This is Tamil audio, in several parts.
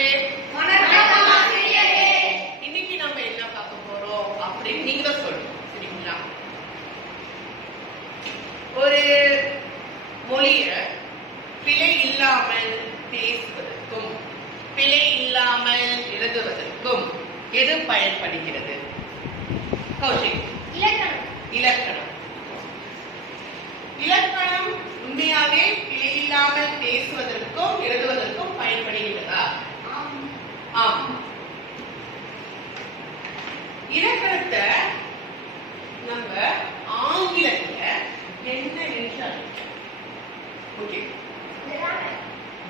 மாணவர்களே? இன்னைக்கு நம்ம என்ன பார்க்க போறோம் அப்படின்னு நீங்க தான் சொல்லணும். சரிங்களா? ஒரு மொழிய பிழை இல்லாமல் பேசுவதற்கும் பிழை இல்லாமல் எழுதுவதற்கும் எது பயன்படுகிறது? கௌஷிக். இலக்கணம். இலக்கணம் உண்மையாவே பிழை இல்லாமல் பேசுவதற்கும் எழுதுவதற்கும் பயன்படுகிறதா? ஆம். இலக்கணத்தை நம்ம ஆங்கிலத்துல என்ன நினைச்சாலும்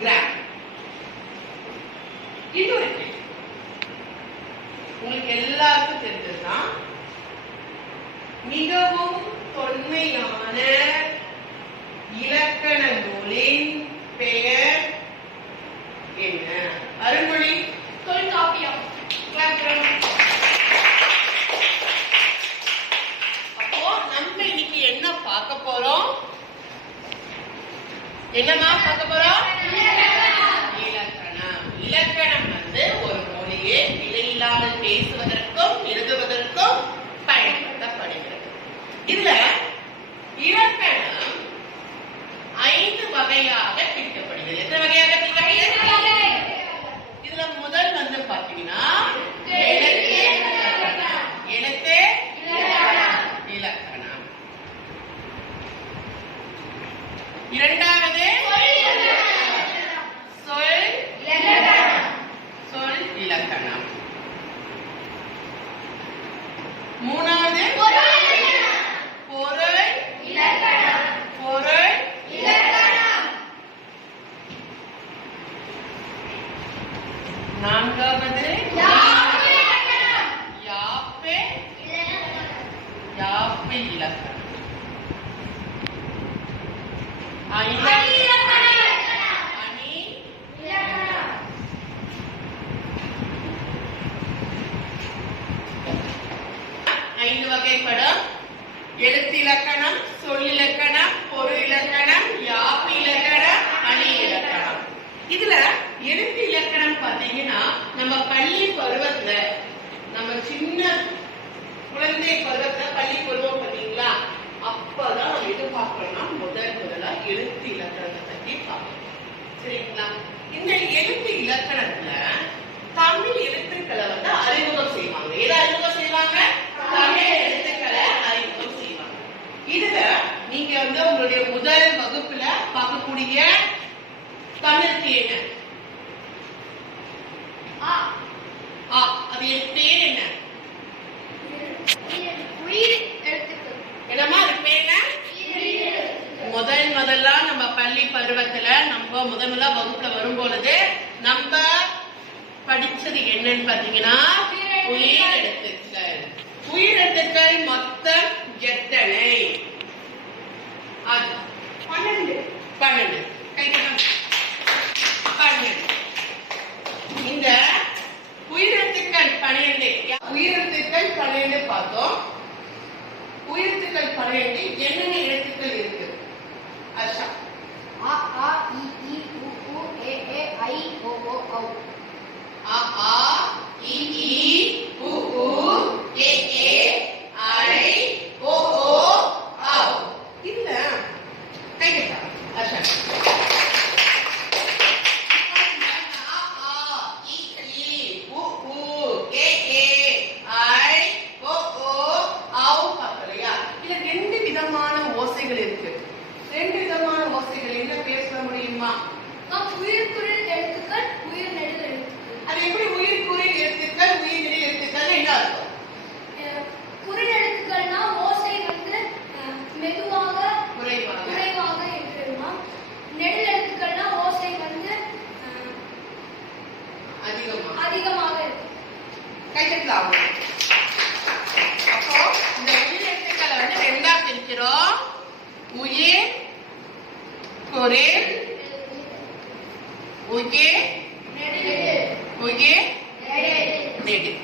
கிராமர். இன்னொரு உங்களுக்கு எல்லாருக்கும் தெரிஞ்சதுதான் மிகவும் தொன்மையான இலக்கண நூலின் பெயர் என்ன? அருள்மொழி. தொல்காப்பியம். அப்போ நம்ம இன்னைக்கு என்ன பார்க்க போறோம்? என்னமா பார்க்க போறோம்? இலக்கணம். இலக்கணம் ஒரு மொழியை பிழை இல்லாமல் பேசுவதற்கும் எழுதுவதற்கும் பயன்படுத்தப்படுகிறது. இதுல இலக்கணம் 5 வகையாக பிரிக்கப்படுகிறது. எத்தனை வகையாக பிரிக்கப்படுகிறது? இதுல முதல் பாத்தீங்கன்னா எழுத்து இலக்கணம். இரண்டாவது சொல் இலக்கணம். மூணாவது பொருள் இலக்கணம். நான்காவது யாப்பு இலக்கணம். ஐந்து வகைப்படும். எழுத்து இலக்கணம், சொல் இலக்கணம், பொருள் இலக்கணம், யாப்பு இலக்கணம், அணி இலக்கணம். இதுல எழுத்து இலக்கணம் பாத்தீங்கன்னா நம்ம பள்ளி பருவத்துல நம்ம சின்ன குழந்தை பருவத்துல பள்ளி பருவம் பாத்தீங்களா, அப்பதான் நம்ம எது பார்க்கணும்னா முதலா எழுத்து இலக்கணத்தை பத்தி பார்க்கணும். சரிங்களா? இந்த எழுத்து இலக்கணத்துல தமிழ் எழுத்துக்களை அறிமுகம் செய்வாங்க. எதை அறிமுகம் செய்வாங்க? தமிழ் எழுத்துக்களை அறிமுகம் செய்வாங்க. இதுல நீங்க உங்களுடைய முதல் வகுப்புல பார்க்கக்கூடிய தமிழுக்கு என்ன? அது பேர் என்ன? என்னமா அது பேர் என்ன? முதல்ல நம்ம பள்ளி பருவத்துல நம்ம முதல்ல வகுப்புல வரும்பொழுது நம்ம படிச்சது என்னன்னு பாத்தீங்கன்னா உயிரெழுத்துக்கள். உயிரெழுத்துக்கள் மொத்தம் எத்தனை? 12. 12. இந்த உயிரெழுத்துக்கள் 12. உயிரெழுத்துக்கள் 12 பார்த்தோம். உயிரெழுத்துக்கள் 12 என்னென்ன எழுத்துக்கள் இருக்கு? அஷா. அ ஆ இ ஈ உ ஊ ஏ ஏ ஐ ஓ ஓ ஔ. அ ஆ இ ஈ உ ஊ ஏ ஏ ஐ ஓ ஓ ஔ. இதுல கைகட்டா அஷா. ரெண்டு விதமான ஓசைகள் என்ன பேச முடியுமா? உயிர்க்குறில் எழுத்துக்கள், உயிர் நெடில் எழுத்துக்கள். அது எப்படி உயிர்க்குறில் எழுத்துக்கள், உயிர் நெடில் எழுத்துக்கள் என்ன அர்த்தம்? குறில் எழுத்துக்கள்னா ஓசை மெதுவாக குறைவாக இருக்குமா. நெடில் எழுத்துக்கள்னா ஓசை அதிகமாக இருக்கு. கைத்தட்டலாம். அப்போ இந்த உயிர் எழுத்துக்களை ரெண்டா பிரிக்கிறோம். உயிர் குரில் உயிர் நெடில்.